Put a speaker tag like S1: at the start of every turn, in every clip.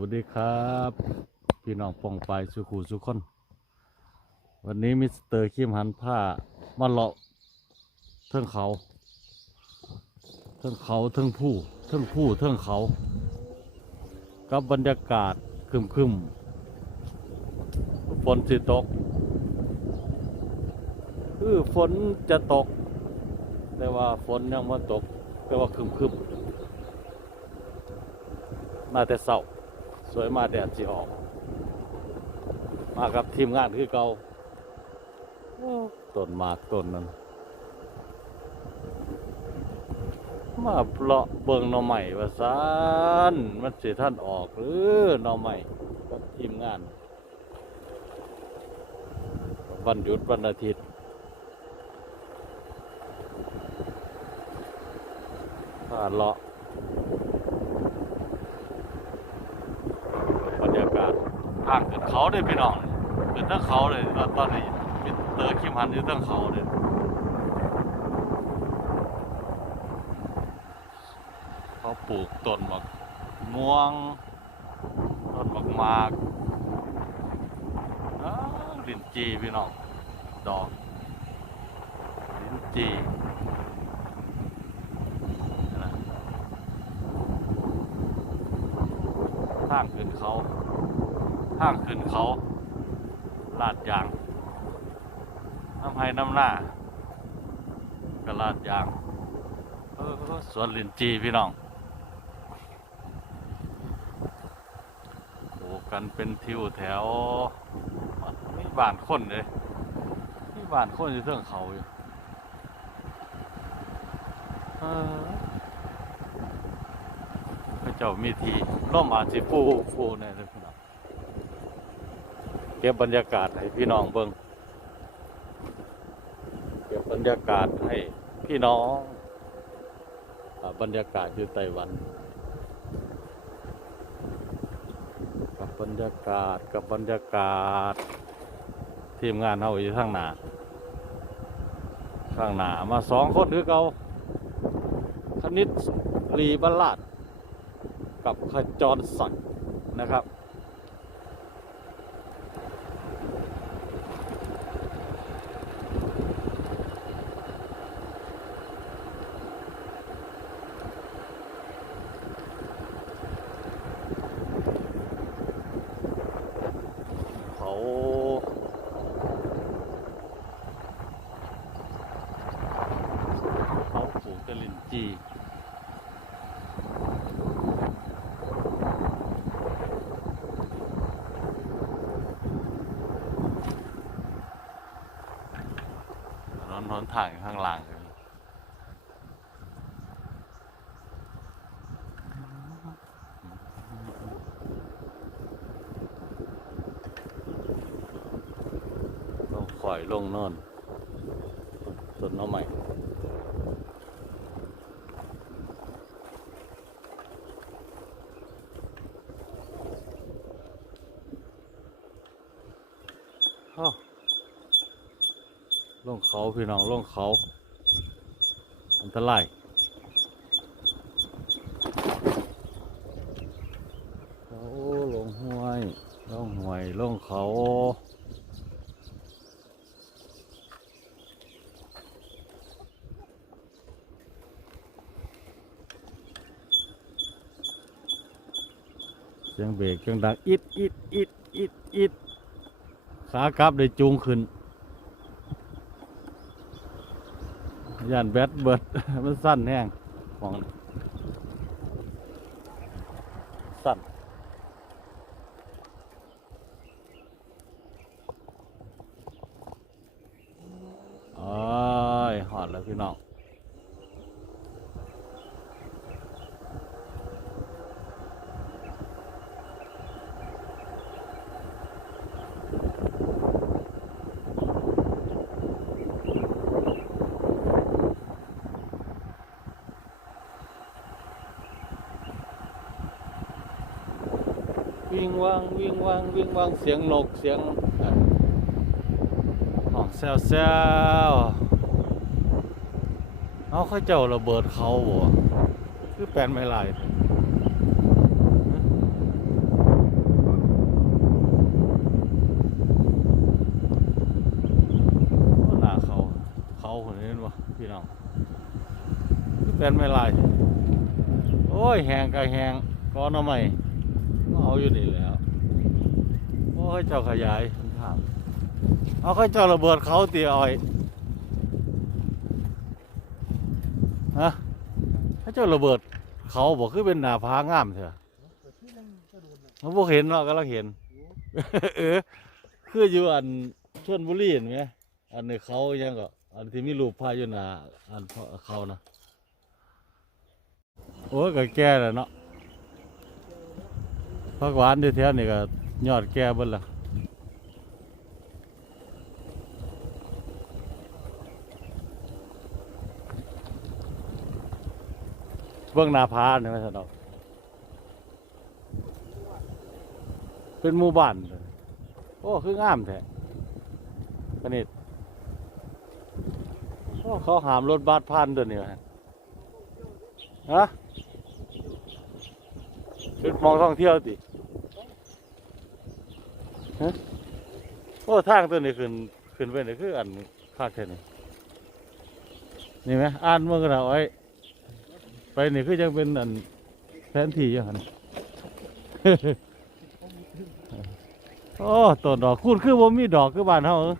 S1: วัสดีครับ พี่น้องปองไปสุขูสุขคน วันนี้มิสเตอร์คิมหันผ้ามาเลาะเทิงเขาเทิงเขาเทิงผู้เทิงผู้เทิงเขา กับบรรยากาศคึมคึมๆฝนสิตก คือฝนจะตก แต่ว่าฝนยังไม่ตก แต่ว่าคึมคึมๆมาแต่เสา สวยมาแดดสิออก มากับทีมงานคือเกาต้นหมากต้นนั้น มาเลาะเบิงหน่อใหม่ว่าซานมันสิท่านออกหรือหน่อใหม่กับทีมงาน วันหยุดวันอาทิตย์ผ่าเลาะบรรยากาศทางขึ้นเขาเลยพี่น้องขึ้นทั้งเขาเลยตอนนี้มิเตอร์คิมฮันอยู่ทั้งเขาเลยเขาปลูกต้นมะม่วงต้นมะมากลิ้นจีพี่น้องดอกลิ้นจีทางขึ้นเขา ทางขึ้นเขา ลาดยางน้ำไห้น้ำหน้าก็ลาดยางเออสวนลินจีพี่น้องโอ้กันเป็นทิวแถวมีบ้านคนเลยมีบ้านคนอยู่เทิงเขาอยู่เออพระเจ้ามีทีร่มอาจสิฟูฟูแน่เลยพี่น้องเก็บบรรยากาศให้พี่น้องเบิงเก็บบรรยากาศให้พี่น้องบรรยากาศอยู่ไต้หวัน กับบรรยากาศกับบรรยากาศ ทีมงานเฮาอยู่ข้างหน้าข้างหน้ามาสองคนคือเก่าคณิตรีบรรลาดกับขจรศักดิ์นะครับ เขาเขาปลูกกะลินจี นอนนอนถ่ายข้างหลังเลยลงข่อยลงนอนต้นน้องใหม่อ้า วลงเขาพี่น้องลงเขา อันตรายเขาลงห้วยลงห้วยลงเขาเสียงเบรกเสียงดังอิดอิดอิดอิดอิดขากลับได้จูงขึ้น ย่านแบตเบิด มันสั้นแห้งของสั้นโอ้ยหอดแล้วพี่น้อง วิ่งว่างวิ่งว่างวิ่งว่างเสียงนกเสียงออกแซวแซวเขาค่อยเจ้าระเบิดเขาบ่คือแปลนไม่ไหลาเขาเขาคนนี้บ่พี่น้องคือแปลนไม่ลาย โอ้ย แหงกับแหงก้อนเอาใหม อาอยู่นี่แล้วโอ้ยเจ้าขยายผมถามเอาเขาเจ้าระเบิดเขาตีอ้อยฮะเขาเจ้าระเบิดเขาบอกคือเป็นหนาพางามเถอะมันพวกเห็นเนาะก็ลังเห็น เออคืออยู่อันชนบุรีเห็นไหมอันในเขายังก็อันที่มีรูปพายอยู่หนาอันเขานะโอ้ยก็แก่แล้วเนาะ ผักหวานที่แถวนี่ก็ยอดแก่เบิดละเบื้องนาพาเนี่ยไม่ใช่ดอกเป็นหมู่บ้านโอ้ คืองามแท้กนิดโอ้เขาหามรถบัสผ่านตัวนี้วะฮะ เป็นมองท่องเที่ยวติฮะโอ้ทางตัวนี้ขึ้นขึ้นไปนี่คืออันคาดแค่นี้นี่ไหมอ่านเมื่อกันเอาไว้ไปนี่คือยังเป็นอันแผนที่อยู่หันโอ้ต้นดอกคุณคือบ่มีดอกคือบ้านเฮาเอ้อ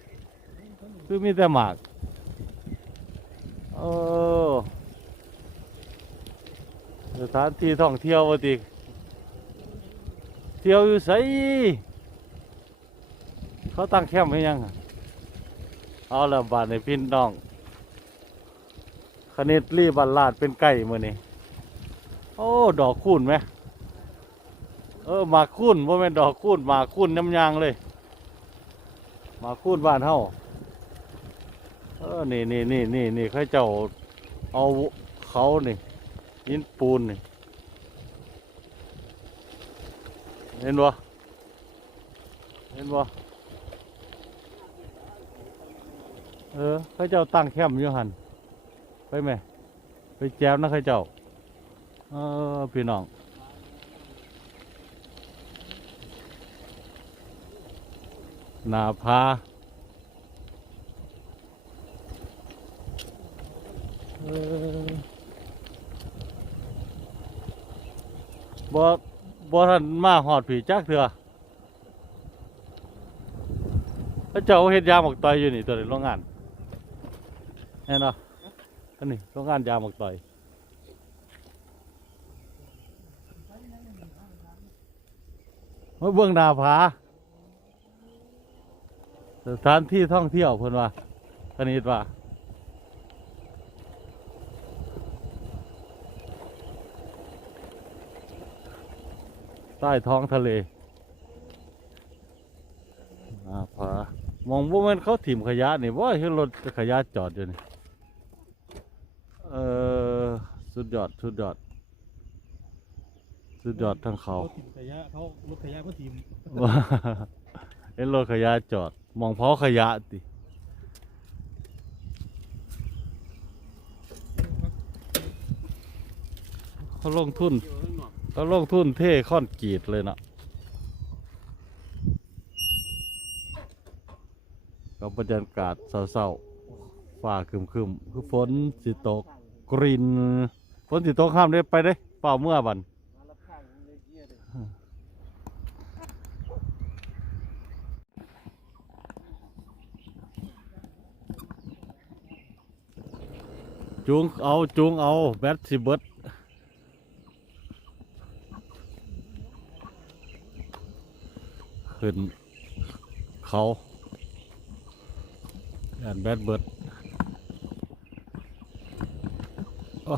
S1: คือมีแต่หมากโอ้สถานที่ท่องเที่ยวว่าติ เที่ยวอยู่ไสเขาตั้งแคมป์ไว้ยัง เอาละบานในพี่น้องคณิตรีบัลลาดเป็นไก่มือนี่โอ้ ดอกคูนไหม เออมากคูนว่าเป็นดอกคูนมากคูนน้ำยางเลย มากคูนบ้านเฮาเออ นี่นี่นี่นี่นี่เขาเจ้าเอาเขานี่ยินปูนนี่ เห็นบ่เห็นบ่เออเขาเจ้าตั้งแคมป์อยู่หันไปไหมไปแจมนะใครเจ้าเออพี่น้องนาพาเออบ่ บ่ทันมาหอดผีจักเถื่อแล้วเจ้าเฮ็ดยาหมกต่อยอยู่นี่ตัวนี้โรงงานแน่นอนอันนี้โรงงานยาหมกต่อยมาเบื้องนาผาสถานที่ท่องเที่ยวเพิ่นว่าคณิตว่า ต้ท้องทะเลอ่าผามองว่ามันเขาถิ่มขยะนี่ว่าเห็นรถขยะจอดอยู่นี่เออสุดยอดสุดยอด สุดยอดทั้งเขา
S2: เขาถิ่มขยะเขารถขยะเขาถิ่ม
S1: ว่าเห็นรถขยะจอด มองเพาขยะติเขาลงทุน
S2: กี่ยวข้างนอก
S1: เขาลงทุนเท่ค่อนกรีดเลยเนาะกับบรรยากาศเศร้าๆฟ้าครึมคือฝนสิตกกรินฝนสิตกข้ามได้ไปได้เปล่าเมื่อบันจูงเอาจูงเอาแบตสิเบิด ขึ้นเขาอันแบตเบิดโอ้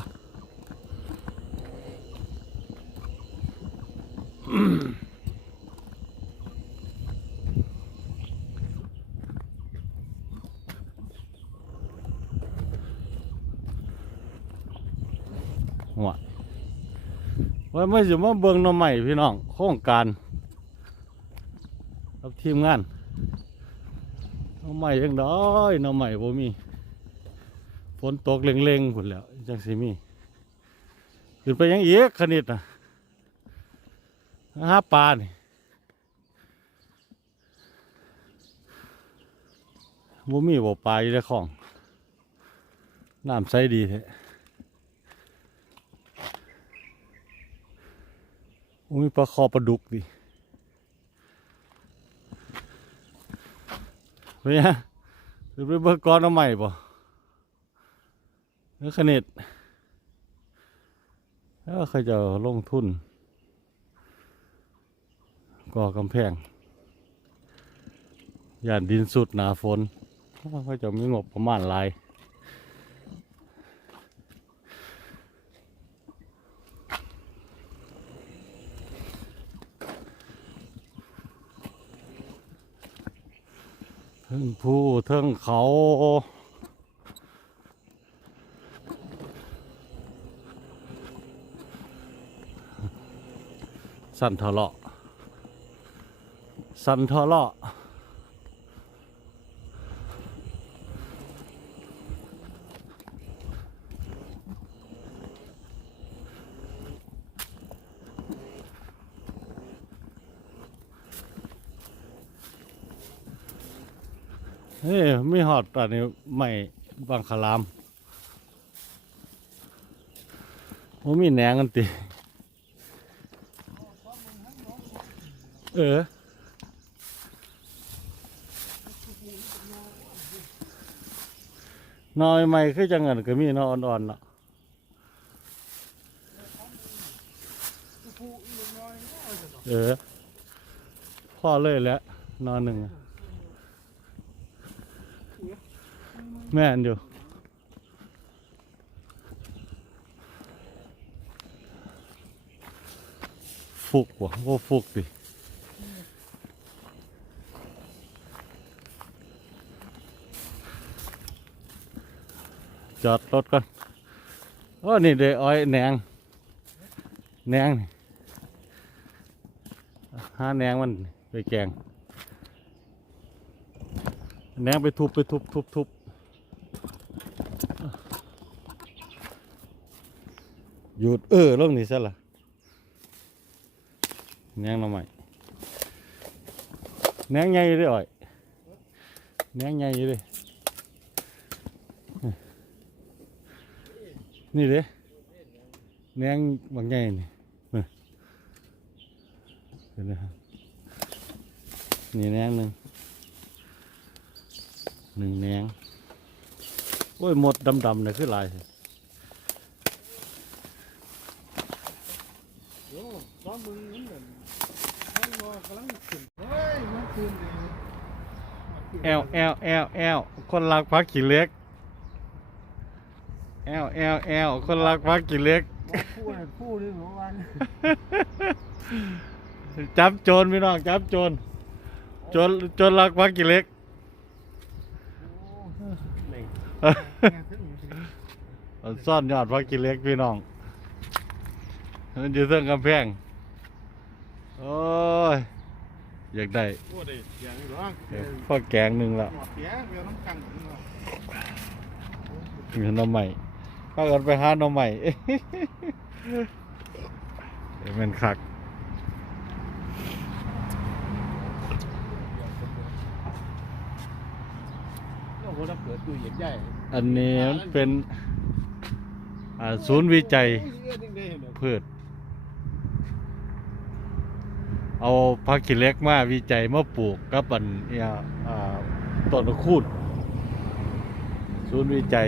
S1: หัวว่าไม่สิมาเบิ่งหน้อใหม่พี่น้อง โครงการ กับทีมงานน้องใหม่ยังด้อยน้องใหม่บ่มีฝนตกเล็งๆหมดแล้วจังสิมีขึ้นไปยังเอียกขณิตนะหาปลานี่บ่มีบ่ปลาอยู่ในคลองน้ำใสดีแท้มีปลาคอปลาดุกดิ เฮ้ยฮะจะไปเบิกก้อนเอาใหม่ป่ะเนื้วขนิดแล้วใครจะลงทุนก่อกำแพงย่านดินสุดหนาฝนเขาจะมีงบประมาณหลาย ทิงผู้เทิงเขาสันทะเลาะสันทะเลาะ เฮ้ยไม่หอดตอนนี้ไม่บางคลามโอ้มีแหนงกันติ เออน้อยใหม่คือจังเงินก็มีนออ่อนๆเนาะเออพ่อเลยแล้วนอนหนึ่งอะ แม่นอยู่ฟุกวะว่าฟุกดิจอดรถก่อนโอ้นี่เดออ้อยแหนงแหนงนี่หาแหนงมันไปแกงแหนงไปทุบไปทุบทุบทุบ หยุดเออลงนี่ซะละแนงหน่อไม้แนงใหญ่เลยอ้อยแนงใหญ่เลยนี่เด้แนงบางใหญ่นี่นี่เห็นไหมครับนี่แนงหนึ่งหนึ่งแนงโอ้ยหมดดำๆเลยคือลาย
S2: โมมึงนั่นเหมือนซ้อมรอกำลังขึ้นเฮ้ยมันขึ้นเลย
S1: แอลแอลแอลแอลคนรักพักขี่เล็กแอลแอลแอลคนรักพักขี่เล็ก
S2: พูดพูดเลยวาน
S1: จับโจรพี่น้องจับโจรโจรโจรรักพักขี่เล็กซ่อนยอดพักกิเล็กพี่น้องมันอยู่เส้นกำแพง โอ้ย อยากได้
S2: โอ้เด็กอย่างนี้หรอ
S1: เดี๋ยวพ่อแกงหนึ่งแล้ว
S2: หัวเสียเรือน้ำกังถึงว่า
S1: มีหน้ำใหม่พากันไปหาหน้ำใหม่เดี๋ยวมันคัก
S2: เราโหเราเปิดตู้เย็นใหญ่
S1: อันนี้มันเป็นอ่าศูนย์วิจัยพืช เอาพักขีเล็กมาวิจัยมาปลูกกับอันเนี่ยต้นคูดศูนย์วิจัย